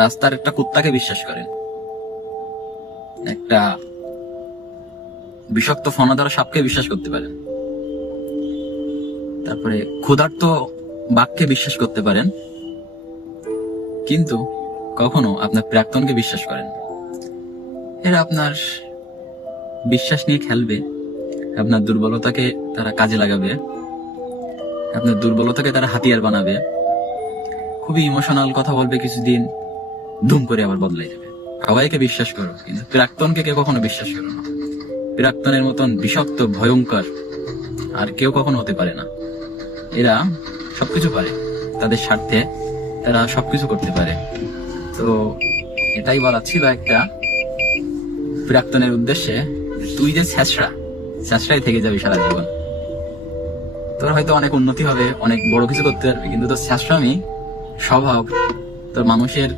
রাস্তার একটা কুত্তাকে বিশ্বাস করেন, একটা বিষাক্ত ফনাদার সাপকে বিশ্বাস করতে পারেন, তারপরে ক্ষুধার্ত বাঘকে বিশ্বাস করতে পারেন, কিন্তু কখনো আপনার প্রাক্তনকে বিশ্বাস করেন। এরা আপনার বিশ্বাস নিয়ে খেলবে, আপনার দুর্বলতাকে তারা কাজে লাগাবে, আপনার দুর্বলতাকে তারা হাতিয়ার বানাবে, খুবই ইমোশনাল কথা বলবে কিছুদিন, ধুম করে আবার বদলাই যাবে। সবাইকে বিশ্বাস করো, কিন্তু প্রাক্তনকে কেউ কখনো বিশ্বাস করো না। প্রাক্তনের মতন বিষাক্ত ভয়ঙ্কর আর কেউ কখনো হতে পারে না। এরা সবকিছু পারে, তাদের স্বার্থে তারা সবকিছু করতে পারে। তো এটাই বলা ছিল একটা প্রাক্তনের উদ্দেশ্যে, তুই যে ছেঁচড়াই থেকে যাবি সারা জীবন। তোর হয়তো অনেক উন্নতি হবে, অনেক বড় কিছু করতে পারবি, কিন্তু তোর ছেঁচড়ামি স্বভাব, তোর মানুষের